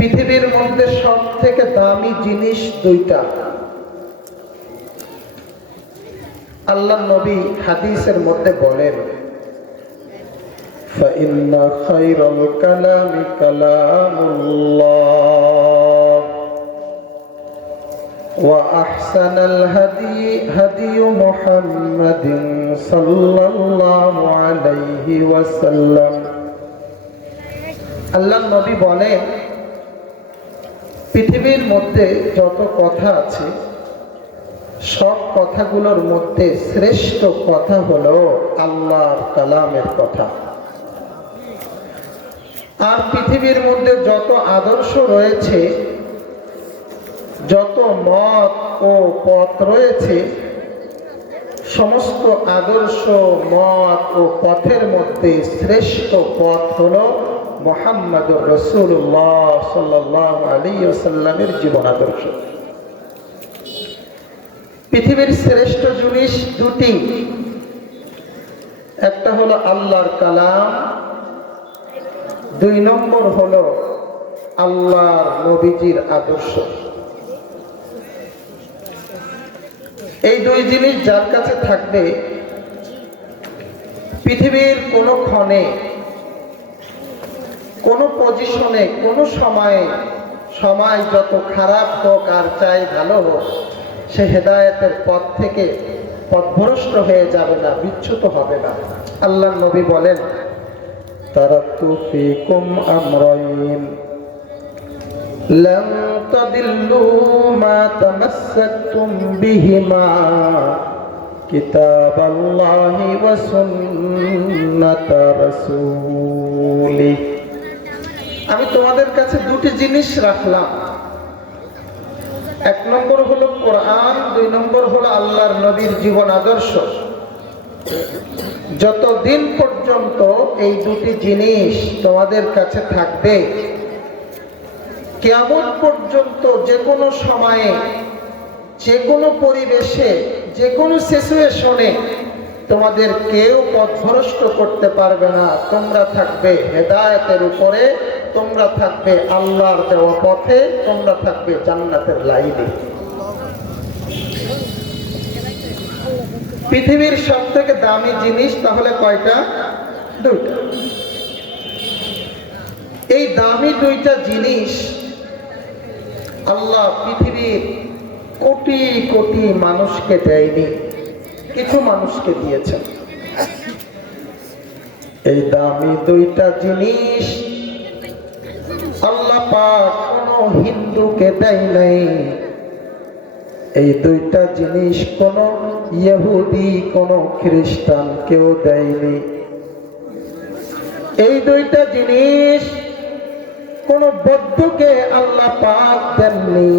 পৃথিবীর মধ্যে সব থেকে দামি জিনিস দুইটা। আল্লাহ নবী হাদিসের মধ্যে বলেন, فَإِنَّ خَيْرَ الْكَلَامِ كَلَامُ اللَّهِ وَأَحْسَنَ الْهَدِيِّ هَدْيُ مُحَمَّدٍ صَلَّى اللَّهُ عَلَيْهِ وَسَلَّمَ। আল্লাহ নবী বলেন, পৃথিবীর মধ্যে যত কথা আছে সব কথাগুলোর মধ্যে শ্রেষ্ঠ কথা হলো আল্লাহর কালামের কথা। আর পৃথিবীর মধ্যে যত আদর্শ রয়েছে, যত মত ও পথ রয়েছে, সমস্ত আদর্শ, মত ও পথের মধ্যে শ্রেষ্ঠ পথ হলো মুহাম্মদুর রাসূলুল্লাহ সাল্লাল্লাহু আলাইহি ওয়াসাল্লামের জীবন আদর্শ। পৃথিবীর শ্রেষ্ঠ জিনিস দুটি, একটা হলো আল্লাহর কালাম, দুই নম্বর হলো আল্লাহর নবীজির আদর্শ। এই দুই জিনিস যার কাছে থাকবে, পৃথিবীর কোনো ক্ষণে, কোনো পজিশনে, কোনো সময়ে, সময় যত খারাপ হোক আর চাই ভালো হোক, সে হেদায়েতের পথ থেকে পথভ্রষ্ট হয়ে যাবে না, বিচ্যুত হবে না। আল্লাহর নবী বলেন, তারাকতু ফীকুম আমরাইন লান তাদিল্লু মা তামাসসাকতুম বিহিমা কিতাবাল্লাহি ওয়া সুন্নাতা রাসূলি। আমি তোমাদের কাছে দুটি জিনিস রাখলাম, এক নম্বর হলো কোরআন, দুই নম্বর হলো আল্লাহর নবীর জীবন আদর্শ। যতদিন পর্যন্ত এই দুটি জিনিস তোমাদের কাছে থাকবে, কিয়ামত পর্যন্ত যে কোনো সময়ে, যে কোনো পরিবেশে, যে কোনো সিচুয়েশনে তোমাদের কেউ পথভ্রষ্ট করতে পারবে না। তোমরা থাকবে হেদায়েতের উপরে, তোমরা থাকবে আল্লাহর দেওয়া পথে, তোমরা থাকবে জান্নাতের লাইনে। পৃথিবীর সব থেকে দামি জিনিস তাহলে কয়টা? দুইটা। এই দামি দুইটা জিনিস আল্লাহ পৃথিবীর কোটি কোটি মানুষকে দেয়নি, কিছু মানুষকে দিয়েছেন। এই দামি দুইটা জিনিস আল্লাহ পাক কোনো হিন্দুকে দেয় নাই, এই দুইটা জিনিস কোনো ইহুদি, কোনো খ্রিস্টান কেউ দেয়নি। এই দুইটা জিনিস কোনো বৌদ্ধকে আল্লাহ পাক দেননি।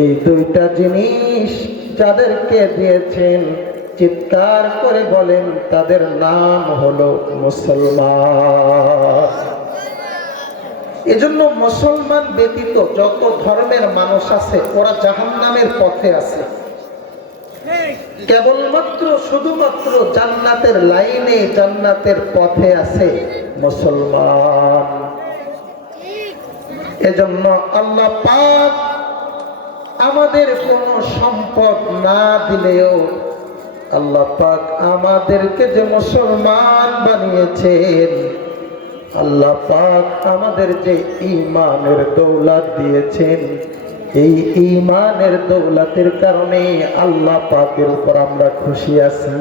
এই দুইটা জিনিস যাদেরকে দিয়েছেন, চিৎকার করে বলেন, তাদের নাম হলো মুসলমান। এজন্য মুসলমান ব্যতীত যত ধর্মের মানুষ আছে, ওরা জাহান্নামের পথে আছে। কেবলমাত্র শুধুমাত্র জান্নাতের লাইনে, জান্নাতের পথে আছে মুসলমান। এজন্য আল্লাহ পাক আমাদের কোনো সম্পদ না দিলেও আল্লাহ পাক আমাদেরকে যে মুসলমান বানিয়েছেন, আল্লাহ পাক আমাদের যে ঈমানের দৌলত দিয়েছেন, এই ঈমানের দৌলতের কারণে আল্লাহ পাকের উপর আমরা খুশি আছি।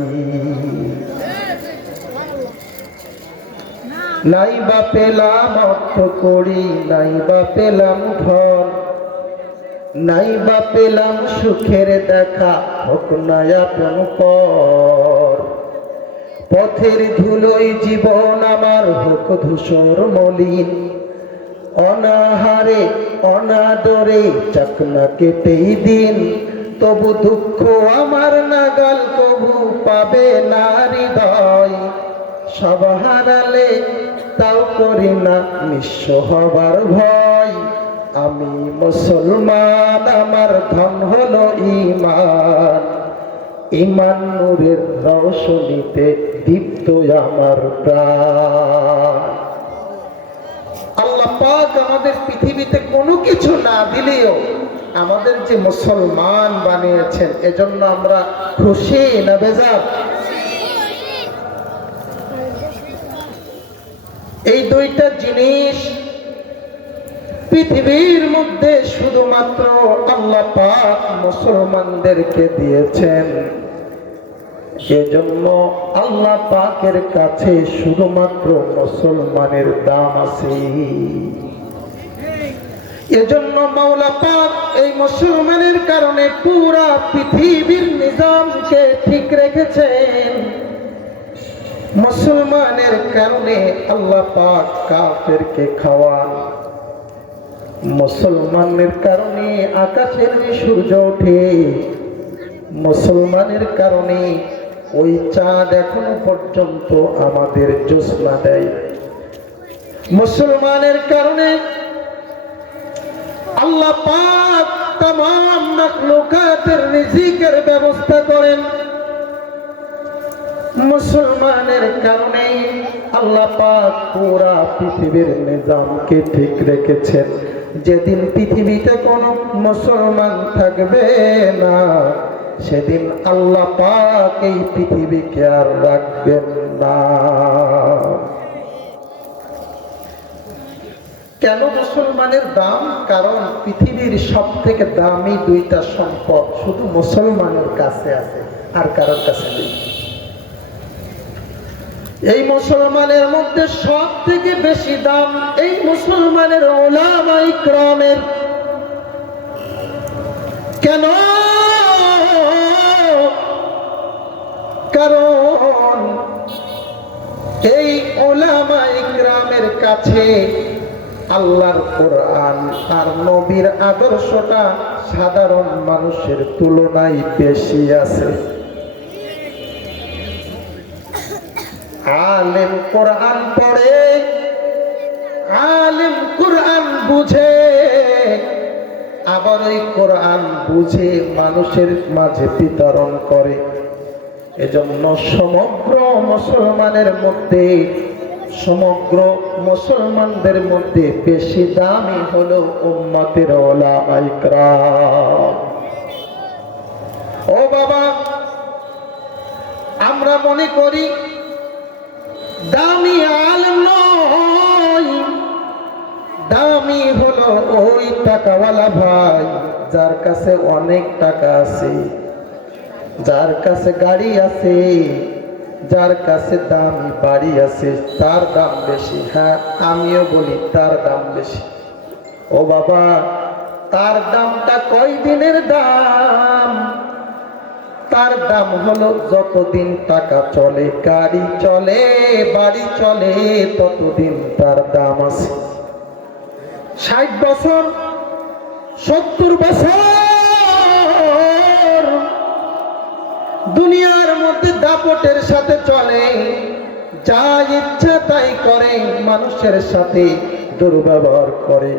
নাই বা পেলাম অর্থ করি, নাই বা পেলাম ধন, নাই বা পেলাম সুখের দেখা, হোক না আপন পর। পথের ধুলোয় জীবন আমার হোক ধূসর মলিন, অনাহারে অনাদরে চাকনা কেটেই দিন, তবু দুঃখ আমার নাগাল কবু পাবে না হৃদয়। সব হারালে তাও করি না নিঃস্ব হবার ভয়। আমি মুসলমান, আমার ধন হলো ঈমান, ঈমান নূরের রওশনীতে দীপ্ত আমার প্রাণ। আল্লাহ পাক আমাদের আমাদের পৃথিবীতে কোনো কিছু না দিলেও আমাদের যে মুসলমান বানিয়েছেন, এজন্য আমরা খুশি না বেজার? এই দুইটা জিনিস পৃথিবীর মধ্যে শুধুমাত্র আল্লাহ পাক মুসলমানদেরকে দিয়েছেন। এজন্য আল্লাহ পাকের কাছে শুধুমাত্র মুসলমানের দাম আছে। এজন্য মাওলা পাক এই মুসলমানের কারণে পুরা পৃথিবীর নিজামকে ঠিক রেখেছেন। মুসলমানের কারণে আল্লাহ পাক কাফেরকে খাওয়ান। মুসলমানের কারণে আকাশের সূর্য ওঠে। মুসলমানের কারণে ওই চাঁদ এখনো পর্যন্ত আমাদের জ্যোৎস্না দেয়। মুসলমানের কারণে আল্লাহ পাক तमाम মাখলুকাতের রিজিকের ব্যবস্থা করেন। মুসলমানের কারণে আল্লাহ পাক পুরা পৃথিবীর নিজামকে ঠিক রেখেছেন। যেদিন পৃথিবীতে কোনো মুসলমান থাকবে না, সেদিন আল্লাহ পাক এই পৃথিবীকে আর রাখবেন না। কেন মুসলমানের দাম? কারণ পৃথিবীর সব থেকে দামি দুইটা সম্পদ শুধু মুসলমানের কাছে আছে, আর কারোর কাছে নেই। এই মুসলমানের মধ্যে সব থেকে বেশি দাম এই মুসলমানের উলামা ইকরামের। কেন? কারণ এই উলামা ইকরামের কাছে আল্লাহর কোরআন আর নবীর আদর্শটা সাধারণ মানুষের তুলনায় বেশি আছে। আলেম কোরআন পড়ে, আলেম কোরআন বুঝে, আবার ওই কোরআন বুঝে মানুষের মাঝে বিতরণ করে। এজন্য সমগ্র মুসলমানের মধ্যে, সমগ্র মুসলমানদের মধ্যে বেশি দামি হলো উম্মতের উলামা ইকরাম। ও বাবা, আমরা মনে করি দামি আলেম নয়, দামি হলো ওই টাকাওয়ালা ভাই যার কাছে অনেক টাকা আছে, যার কাছে গাড়ি আছে, যার কাছে দামি বাড়ি আছে, তার দাম বেশি। হ্যাঁ, আমিও বলি তার দাম বেশি। ও বাবা, তার দামটা কয় দিনের দাম? তার দাম হলো যতদিন টাকা চলে, গাড়ি চলে, বাড়ি চলে, ততদিন তার দাম আছে। 60 বছর, 70 বছর দুনিয়ার মধ্যে দাপটের সাথে চলে, যা ইচ্ছা তাই করে, মানুষের সাথে দুর্ব্যবহার করে,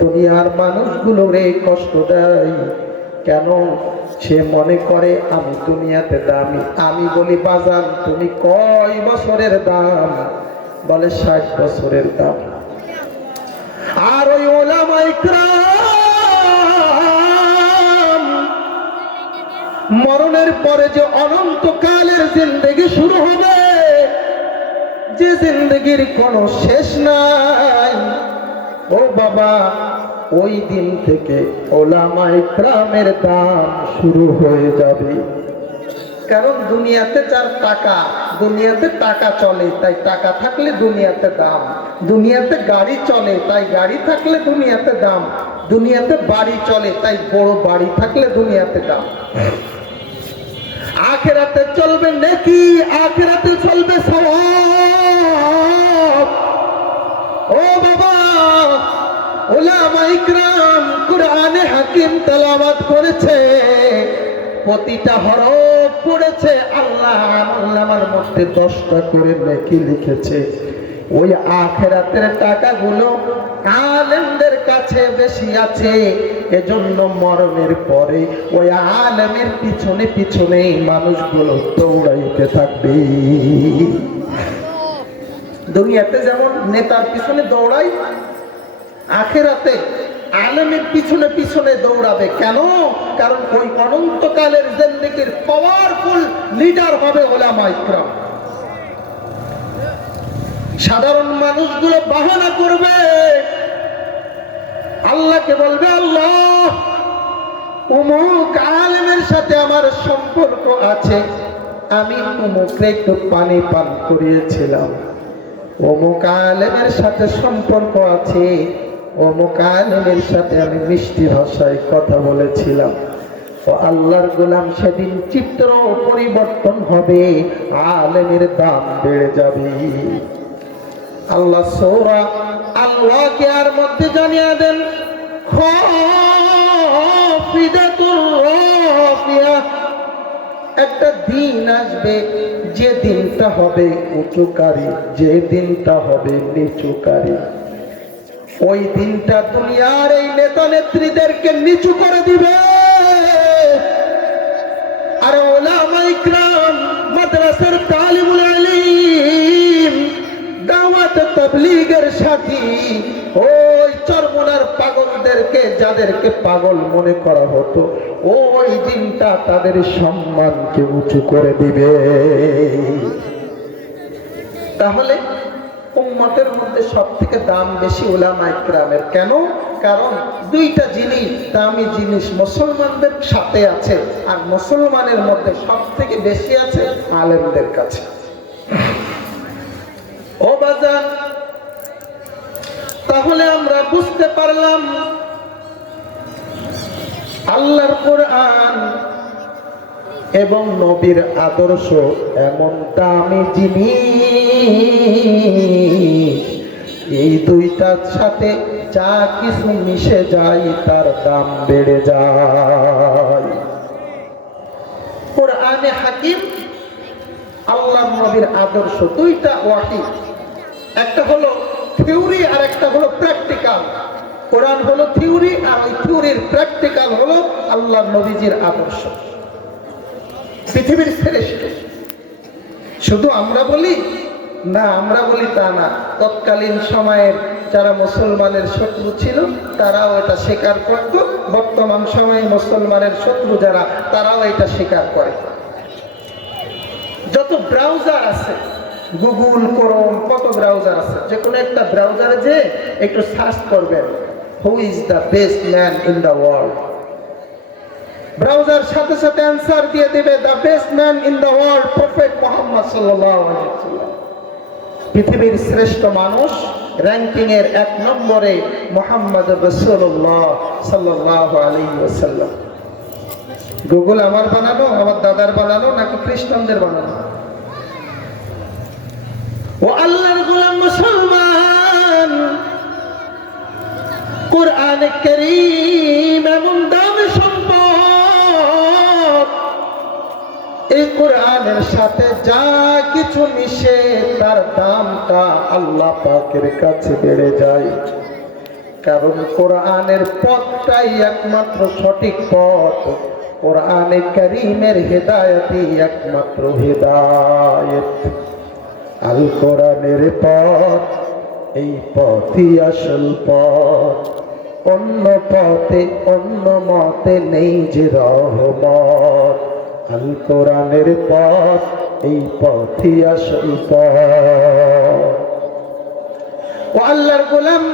দুনিয়ার মানুষগুলোরে কষ্ট দেয়। কেন? সে মনে করে আমি দুনিয়াতে দামি। আমি বলি বাজান, তুমি কয় বছরের দাম? বলে 60 বছরের দাম। আর ওই উলামা ইকরাম মরণের পরে যে অনন্তকালের জিন্দেগি শুরু হবে, যে জিন্দেগির কোনো শেষ নাই, ও বাবা, ওই দিন থেকে উলামা ইকরামের দাম শুরু হয়ে যাবে। কারণ দুনিয়াতে যার টাকা, দুনিয়াতে টাকা চলে, তাই টাকা থাকলে দুনিয়াতে দাম। দুনিয়াতে গাড়ি চলে, তাই গাড়ি থাকলে দুনিয়াতে দাম। দুনিয়াতে বাড়ি চলে, তাই বড় বাড়ি থাকলে দুনিয়াতে দাম। আখিরাতে চলবে নেকি, আখিরাতে চলবে সওয়াব। ও বাবা, উলামা ইকরাম কুরআনে হাকিম তেলাওয়াত করেছে, প্রতিটা হরফ পড়েছে, আল্লাহ আমলনামার মধ্যে 10টা করে নেকি লিখেছে। ওই আখিরাতের টাকাগুলো আলেমদের কাছে বেশি আছে। এজন্য মরণের পরে ওই আলেমের পিছনে পিছনে মানুষগুলো দৌড়াইতে থাকবে। দুনিয়াতে যেমন নেতার পিছনে দৌড়াই, আখিরাতে আলেমের পিছনে পিছনে দৌড়াবে। কেন? কারণ ওই অনন্তকালের জিন্দেগির পাওয়ারফুল লিডার হবে উলামা ইকরাম। সাধারণ মানুষগুলো বাহানা করবে, আল্লাহকে বলবে, আল্লাহ অমুক আলেমের সাথে আমার সম্পর্ক আছে, আমি অমুককে একটু পানি পান করিয়েছিলাম, অমুক আলেমের সাথে সম্পর্ক আছে, অমুক আলেমের সাথে আমি মিষ্টি ভাষায় কথা বলেছিলাম। ও আল্লাহর গোলাম, সেদিন চিত্র পরিবর্তন হবে, আলেমের দাম বেড়ে যাবে। আল্লাহ সূরা আল্লাহ কে আর মধ্যে জানিয়ে দেন, খাফিদাতুর রাফিয়া, একটা দিন আসবে যে দিনটা হবে উঁচুকারী, যে দিনটা হবে নিচুকারী। ওই দিনটা দুনিয়ার এই নেতা নেত্রীদেরকে নিচু করে দিবে, আর উলামা ইকরাম, মাদ্রাসার তালিবুল ইলম, দাওয়াত তাবলীগের সাথী, ওই চরমোনার পাগলদেরকে, যাদেরকে পাগল মনে করা হতো, ওই দিনটা তাদের সম্মানকে উঁচু করে দিবে। তাহলে উম্মতের মধ্যে সব থেকে দাম বেশি উলামা ইকরামের। কেন? কারণ দুইটা জিনিস, দামি জিনিস মুসলমানদের সাথে আছে, আর মুসলমানের মধ্যে সব থেকে বেশি আছে আলেমদের কাছে। ও বাজান, তাহলে আমরা বুঝতে পারলাম আল্লাহর কোরআন এবং নবীর আদর্শ এমন দামি জিনিস, এই দুইটার সাথে যা কিছু মিশে যায় তার দাম বেড়ে যায়। কোরআনে হাকিম, আল্লাহর নবীর আদর্শ, দুইটা ওয়াহি, একটা হলো থিওরি আর একটা হলো প্র্যাকটিক্যাল। কোরআন হলো থিওরি, আর ওই থিওরির প্র্যাকটিক্যাল হলো আল্লাহর নবীজির আদর্শ। পৃথিবীর শ্রেষ্ঠ। শুধু আমরা বলি না, আমরা বলি তা না, তৎকালীন সময়ের যারা মুসলমানের শত্রু ছিল তারাও এটা স্বীকার করত, বর্তমান সময়ে মুসলমানের শত্রু যারা, তারাও এটা স্বীকার করে। যত ব্রাউজার আছে, গুগল, ক্রোম, কত ব্রাউজার আছে, যে কোনো একটা ব্রাউজারে যে একটু সার্চ করবেন, who is the best man in the world, browser সাথে সাথে অ্যান্সার দিয়ে দেবে, the best man in the world, prophet Muhammad সাল্লাল্লাহু আলাইহি ওয়াসাল্লাম। পৃথিবীর শ্রেষ্ঠ মানুষ র্যাঙ্কিং এর 1 নম্বরে মুহাম্মদ রাসূলুল্লাহ সাল্লাল্লাহু আলাইহি ওয়াসাল্লাম। গুগল আমার বানানো, আমার দাদার বানানো, নাকি খ্রিস্টানদের বানানো? ও আল্লাহর গোলাম মুসলমান, কোরআনে কারীম এমন দামি সম্পদ, এই কোরআনের সাথে যা কিছু মিশে তার দামটা আল্লাহ পাকের কাছে বেড়ে যায়। কারণ কোরআনের পথটাই একমাত্র সঠিক পথ, কোরআনে কারীমের হেদায়েতই একমাত্র হেদায়েত। আল কোরআনের পথ, এই পথই আসল পথ, অন্য পথে অন্য মতে নেই যে রহমত। আল কোরআনের পথ, এই পথই আসল পথ। ও আল্লাহর গোলাম,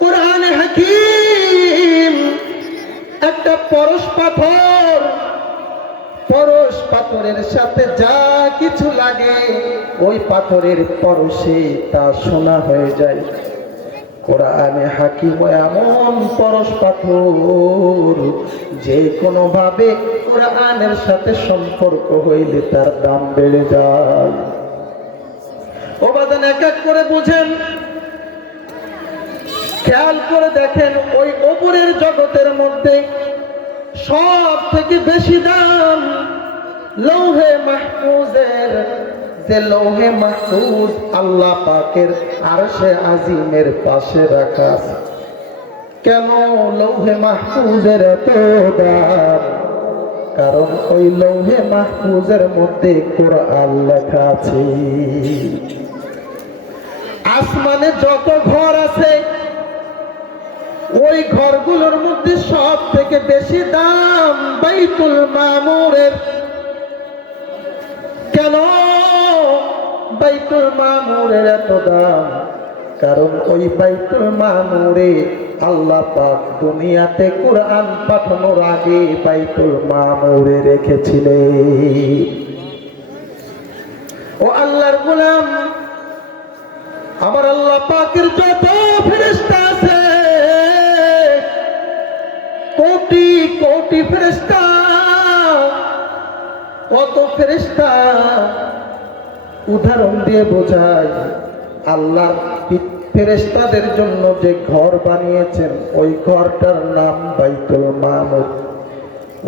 কোরআনে হাকিম একটা পরশ পাথর, পরশ পাথরের সাথে যা কিছু লাগে ওই পাথরের পরশে তা সোনা হয়ে যায়। কোরআনে হাকিম এমন পরশ পাথর, যে কোনো ভাবে কোরআনের সাথে সম্পর্ক হইলে তার দাম বেড়ে যায়। ওবাদান এক এক করে বুঝেন, খেয়াল করে দেখেন, ওই ওপরের জগতের মধ্যে সব থেকে বেশি দাম লৌহে মাহফুজের। যে লৌহে মাহফুজ আল্লাহ পাকের আরশে আজিমের পাশে রাখা আছে। কেন লৌহে মাহফুজের এত দাম? কারণ ওই লৌহে মাহফুজের মধ্যে কোরআন লেখা আছে। আসমানে যত ঘর আছে ওই ঘরগুলোর মধ্যে সব থেকে বেশি দাম বাইতুল মামুরের। কেন বাইতুল মামুরের এত দাম? কারণ ওই বাইতুল মামুরে আল্লাহ পাক দুনিয়াতে কোরআন পাঠানোর আগে বাইতুল মামুরে রেখেছিলেন। ও আল্লাহর গোলাম, আমার আল্লাহ পাকের যত ফেরেশতা আছে, কোটি কোটি ফেরেশতা, কত ফেরেশতা, উদাহরণ দিয়ে বোঝায় আল্লাহ ফেরেশতাদের জন্য যে ঘর বানিয়েছেন ওই ঘরটার নাম বাইতুল মামুর।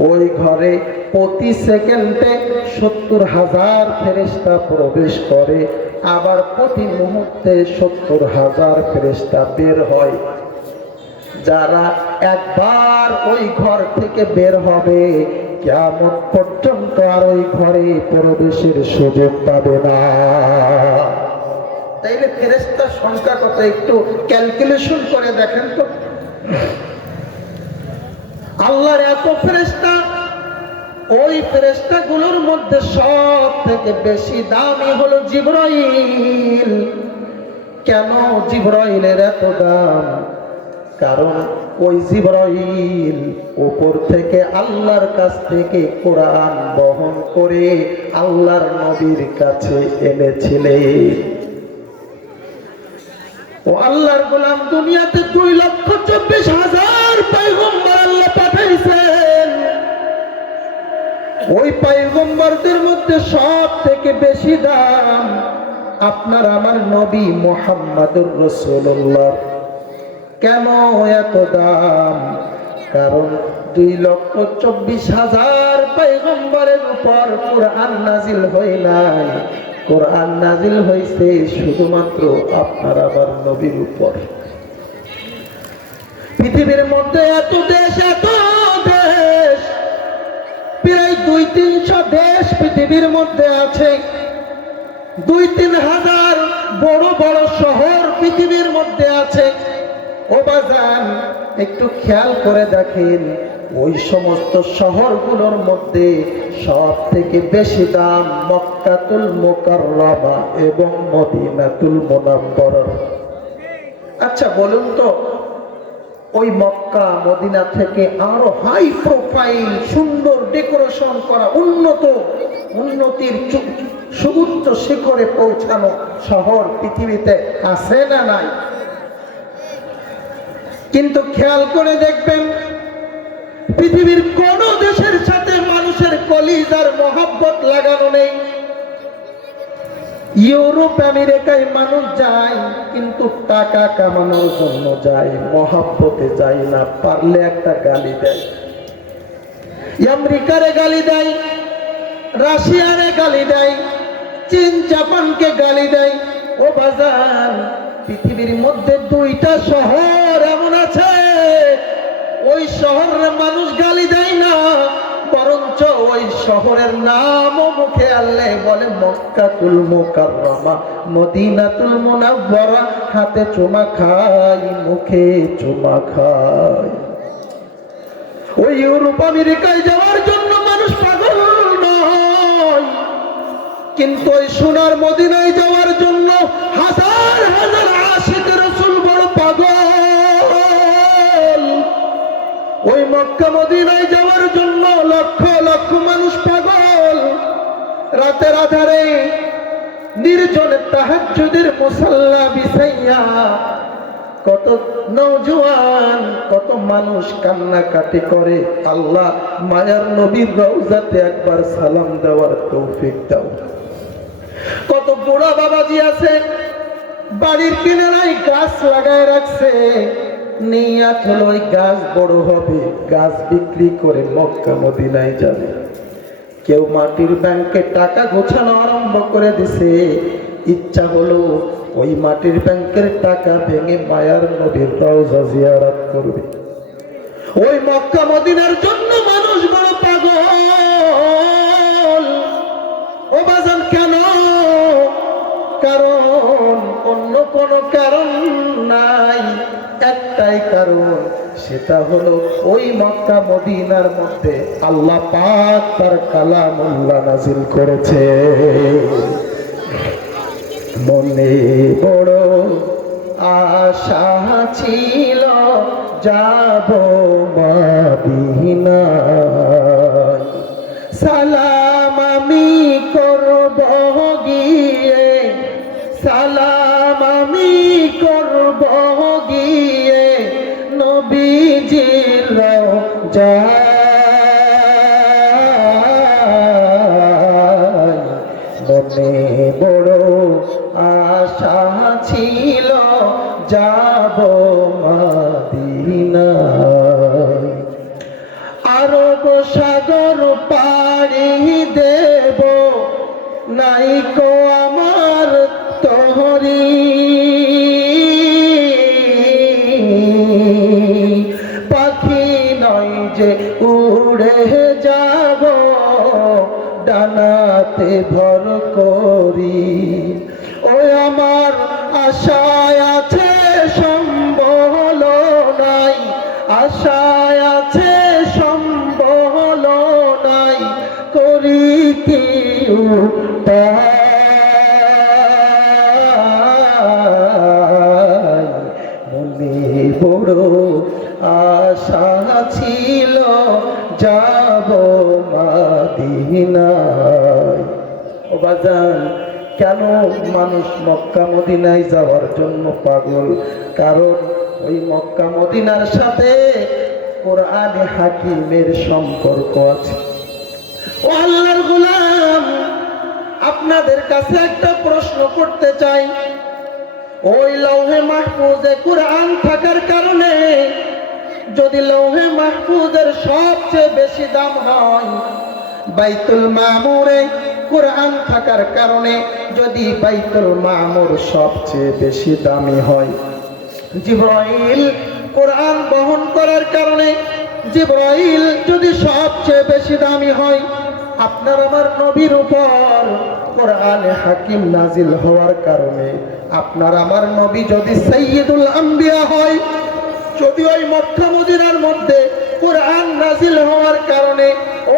ওই ঘরে প্রতি সেকেন্ডে 70,000 ফেরেশতা প্রবেশ করে, আবার প্রতি মুহূর্তে 70,000 ফেরেশতা বের হয়। যারা একবার ওই ঘর থেকে বের হবে কিয়ামত পর্যন্ত আর ওই ঘরে প্রবেশের সুযোগ পাবে না। তাইলে ফেরেশতার সংখ্যা কত একটু ক্যালকুলেশন করে দেখেন তো। আল্লাহর এত ফেরেশতা, ওই ফেরেশতাগুলোর মধ্যে সব থেকে বেশি দামি হলো জিবরাইল। কেন জিবরাইলের এত দাম? কারণ ওই জিবরাইল উপর থেকে আল্লাহর কাছ থেকে কোরআন বহন করে আল্লাহর নবীর কাছে এনেছিলেন। ও আল্লাহর গোলাম, দুনিয়াতে 2,24,000 পয়গম্বর আল্লাহ পাঠাইছেন। ওই পয়গম্বরদের মধ্যে সব থেকে বেশি দাম আপনার আমার নবী মুহাম্মদুর রাসূলুল্লাহ। কেন এত দাম? কারণ 2,24,000 পয়গম্বরের উপর কোরআন নাজিল হয় নাই, কোরআন নাজিল হয়েছে শুধুমাত্র আপনার আমার নবীর উপর। পৃথিবীর মধ্যে এত দেশ, প্রায় 200-300 দেশ পৃথিবীর মধ্যে আছে। 2-3 হাজার বড় বড় শহর পৃথিবীর মধ্যে আছে। ও বাজান, একটু খেয়াল করে দেখেন, ওই সমস্ত শহরগুলোর মধ্যে সব থেকে বেশি দাম মক্কাতুল মুকাররমা এবং মদিনাতুল মুনাওয়ারা। আচ্ছা বলুন তো, ওই মক্কা মদিনা থেকে আরো হাই প্রোফাইল সুন্দর ডেকোরেশন করা উন্নতির সুউচ্চ শিখরে পৌঁছানো শহর পৃথিবীতে আছে না নাই? কিন্তু খেয়াল করে দেখবেন, পৃথিবীর কোন দেশের সাথে মানুষের কলিজার মহব্বত লাগানো নেই। ইউরোপ আমেরিকায় মানুষ যায়, কিন্তু টাকা কামানোর জন্য যায়, মহব্বতে যায় না। পারলে একটা গালি দেয়, আমেরিকারে গালি দেয়, রাশিয়ারে গালি দেয়, চীন জাপানকে গালি দেয়। ও বাজার, পৃথিবীর মধ্যে 2টা শহর এমন আছে, ওই শহরের মানুষ গালি দেয় না, বরঞ্চ ওই শহরের নামও মুখে আনলে বলে মক্কাতুল মুকাররমা, মদিনাতুল মুনাওয়ারা। হাতে চুমা খাই, মুখে চুমা খাই। ওই ইউরোপ আমেরিকায় যাওয়ার জন্য মানুষ পাগল নয়, কিন্তু ওই সোনার মদিনায় যাওয়ার জন্য হাজার হাজার আশিক রাসূল বড় পাগল। ওই মক্কা মদিনায় যাওয়ার জন্য লক্ষ লক্ষ মানুষ পাগল। রাতের আধারে নির্জনে তাহাজ্জুদের মুসাল্লা বিছাইয়া কত নওজোয়ান, কত মানুষ কান্নাকাটি করে, আল্লাহ মায়ার নবীর রওজাতে একবার সালাম দেওয়ার তৌফিক দাও। কত বুড়া বাবাজি আছে, বাড়ির কিনারায় গাছ লাগায় রাখছে, নিয়াত হলো ওই গাছ বড় হবে, গাছ বিক্রি করে মক্কা মদিনায় যাবে। কেউ মাটির ব্যাংকে টাকা গোছানো আরম্ভ করে দিছে, ইচ্ছা হলো ওই মাটির ব্যাংকের টাকা ভেঙে মায়ার নবীর রওজা জিয়ারত করবে। ওই মক্কা মদিনার জন্য মানুষ বড় পাগল। ও বাজান, কেন? কারণ অন্য কোনো কারণ নাই। একটাই কারণ, সেটা হলো ওই মক্কা মদিনার মধ্যে আল্লাহ পাক তার কালামুল্লাহ নাজিল করেছে। মনে বড় আশা ছিল যাব মদিনায়, সালাম আমি করব গিয়ে, সালাম আমি করব গিয়ে নবীজির রওজায়। মনে বড় আশা ছিল যাব মদিনায়, আরব সাগর পাড়ি দেব, নাইকো আমার তহরি, পাখি নয় যে উড়ে যাব ডানাতে ভর করি। ওই আমার আশায় আছে সম্বল নাই, আশায় আছে সম্বল নাই, করি কি উপায়। মনে বড় আশা ছিল যাব মদিনায়। ও বাজান, কেন মানুষ মক্কা মদিনায় যাওয়ার জন্য পাগল? কারণ ওই মক্কা মদিনার সাথে কোরআনে হাকিমের সম্পর্ক আছে। ও আল্লাহর গোলাম, আপনাদের কাছে একটা প্রশ্ন করতে চাই। ওই লৌহে মাহফুজে কোরআন থাকার কারণে, যদি লৌহে মাহফুজের সবচেয়ে বেশি দাম হয়, বাইতুল মামুরে কোরআন থাকার কারণে যদি বাইতুল মামুর সবচেয়ে বেশি দামি হয়, জিবরাইল কোরআন বহন করার কারণে জিবরাইল যদি সবচেয়ে বেশি দামি হয়, আপনার আমার নবীর উপর কোরআনে হাকিম নাজিল হওয়ার কারণে আপনার আমার নবী যদি সাইয়্যিদুল আম্বিয়া হয়, যদি ওই মক্কা মদিনার মধ্যে কোরআন নাজিল হওয়ার কারণে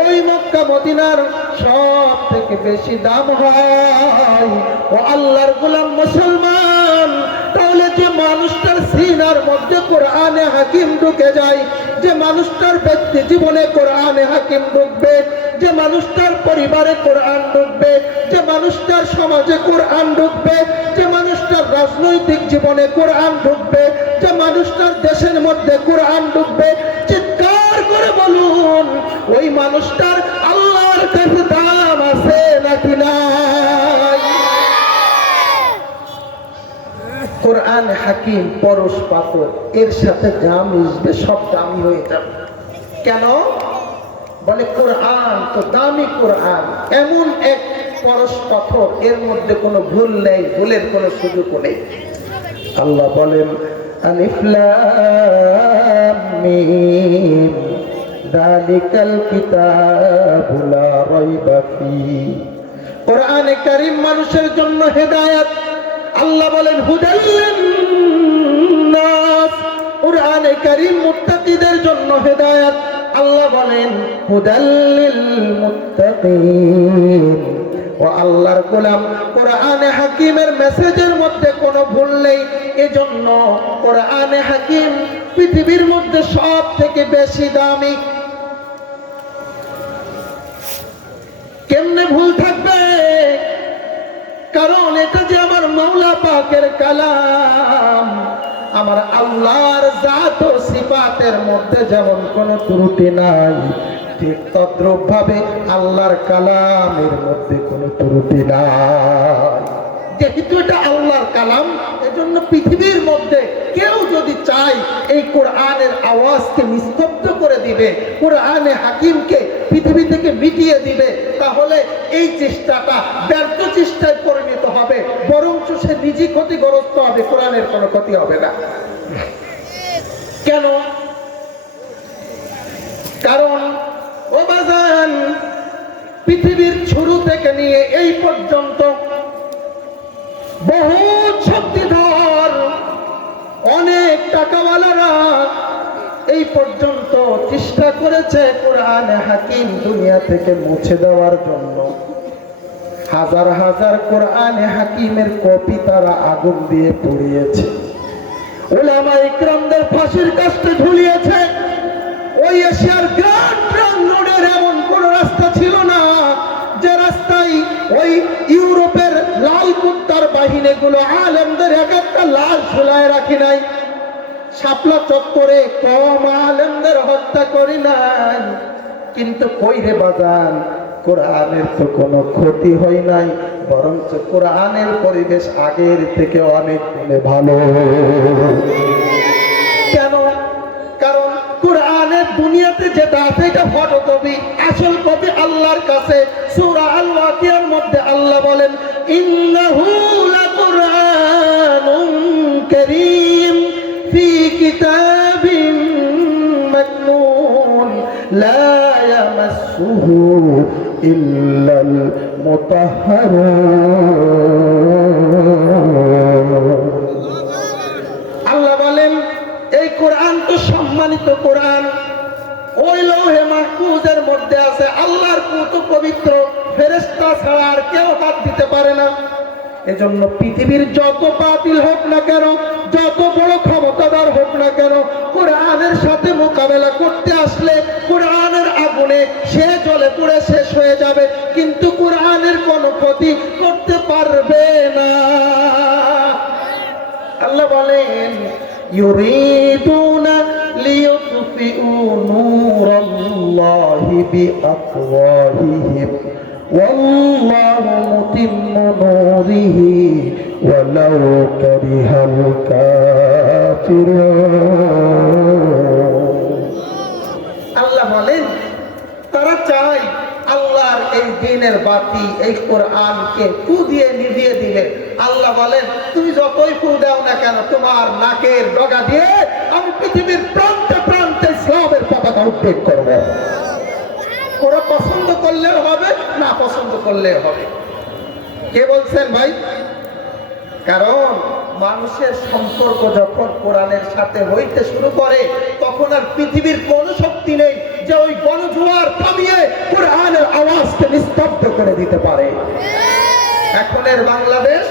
ওই মক্কা মদিনার সব থেকে বেশি দাম হয়, ও আল্লাহর গোলাম মুসলমান, তাহলে যে মানুষটার সিনার মধ্যে কোরআনে হাকিম ঢুকে যায়, যে মানুষটার ব্যক্তি জীবনে কোরআনে হাকিম ঢুকবে, যে মানুষটার পরিবারে কোরআন ঢুকবে, যে মানুষটার সমাজে কোরআন ঢুকবে, যে মানুষটার রাজনৈতিক জীবনে কোরআন ঢুকবে, যে মানুষটার দেশের মধ্যে কোরআন ঢুকবে, চিৎকার করে বলুন, ওই মানুষটার আল্লাহর কাছে দাম আছে নাকি নাই? কোরআন হাকিম পরশ পাথর, এর সাথে যা মিশবে সব দামি হয়ে যাবে। কেন? বলে কোরআন তো দামি, কোরআন এমন এক পরশ পাথর, এর মধ্যে কোনো ভুল নেই, ভুলের কোনো সুযোগ নেই। আল্লাহ বলেন আলিফ লাম মিম যালিকাল কিতাবু লা রাইবা ফীহি। কোরআনে কারীম মানুষের জন্য হেদায়েত। আল্লাহ বলেন হুদাল লিন-নাস, কোরআনে কারীম মুত্তাকিদের জন্য হেদায়েত। আল্লাহ বলেন হুদাল লিল মুত্তাকিন। ও আল্লাহর গোলাম, কোরআনে হাকিমের মেসেজের মধ্যে কোনো ভুল নেই, এজন্য কোরআনে হাকিম পৃথিবীর মধ্যে সব থেকে বেশি দামি। কেমনে ভুল থাকবে? কারণ এটা যে আমার মাওলা পাকের কালাম, আমার আল্লাহর জাত ও সিফাতের মধ্যে যেমন কোনো ত্রুটি নাই, ঠিক তদ্রূপ ভাবে আল্লাহর কালামের মধ্যে কোনো ত্রুটি নাই। যেহেতু এটা আল্লাহর কালাম, এজন্য পৃথিবীর মধ্যে কেউ যদি চায় এই কোরআনের আওয়াজকে নিস্তব্ধ করে দিবে, কোরআনে হাকিমকে পৃথিবী থেকে মিটিয়ে দিবে, তাহলে এই চেষ্টাটা ব্যর্থ চেষ্টায় পরিণত হবে, বরঞ্চ সে নিজে ক্ষতিগ্রস্ত হবে, কোরআনের কোনো ক্ষতি হবে না। কেন? কারণ ও বাজান, পৃথিবীর শুরু থেকে নিয়ে এই পর্যন্ত বহুত শক্তিধর অনেক টাকাওয়ালারা এই পর্যন্ত চেষ্টা করেছে কোরআনে হাকিম দুনিয়া থেকে মুছে দেওয়ার জন্য। হাজার হাজার কোরআনে হাকিমের কপি তারা আগুন দিয়ে পুড়িয়েছে, উলামা ইকরামদের ফাঁসির কাস্টে ঝুলিয়েছে। ওই এশিয়ার গ্র্যান্ড রোডের এমন কোন রাস্তা ছিল না যে রাস্তায় ওই ইউরোপের লাল কুত্তার বাহিনীগুলো আলেমদের এক একটা লাশ ঝুলায় রাখি নাই। শাপলা চত্বরে কম আলেমদের হত্যা করি নাই, কিন্তু কইরে বাজান কোরআনের তো কোনো ক্ষতি হয় নাই, বরঞ্চ কোরআনের পরিবেশ আগের থেকে অনেক গুণে ভালো। কেন? কারণ কোরআনের দুনিয়াতে যেটা আছে এটা ফটোকপি, আসল কপি আল্লাহর কাছে। সূরা আল-ওয়াকিয়ার মধ্যে আল্লাহ বলেন, ইন্নাহু লাকুরআনুন কারীম ফি কিতাবিন মাকনুন লা ইয়ামাসসুহু ইল্লাল মুতাহহারুন। আল্লাহ বলেন এই কোরআন তো সম্মানিত কোরআন, ওই লৌহে মাহফুজের মধ্যে আছে, আল্লাহর পুত পবিত্র, ফেরেশতা ছাড়া আর কেউ হাত দিতে পারে না। এজন্য পৃথিবীর যত বাতিল হোক না কেন, যত বড় ক্ষমতাদার হোক না কেন, কোরআনের সাথে মোকাবেলা করতে আসলে কোরআনের আগুনে সে জ্বলে পুড়ে শেষ হয়ে যাবে, কিন্তু কোরআনের কোনো ক্ষতি করতে পারবে না। আল্লাহ বলেন, ইউরিদুনা লিইউতফিউ নূরাল্লাহি বিআফওয়াহিহিম ওয়াল্লাহু মুতিম্মু নূরিহি ওয়ালাউ কারিহাল কাফিরুন। আল্লাহ বলেন তারা চায় আল্লাহর এই দ্বীনের বাতি, এই কোরআনকে ফু দিয়ে নিভিয়ে দিলে। আল্লাহ বলেন তুমি যতই ফু দাও না কেন, তোমার নাকের ডগা দিয়ে আমি পৃথিবীর প্রান্তে প্রান্তে ইসলামের পতাকা উত্তোলন করব। ওরা পছন্দ করলেও হবে, না পছন্দ করলেও হবে। কে বলছেন ভাই? কারণ মানুষের সম্পর্ক যখন কোরআনের সাথে হইতে শুরু করে, তখন আর পৃথিবীর কোন শক্তি নেই যে ওই গণজোয়ার থামিয়ে কোরআনের আওয়াজকে নিস্তব্ধ করে দিতে পারে। এখনের বাংলাদেশ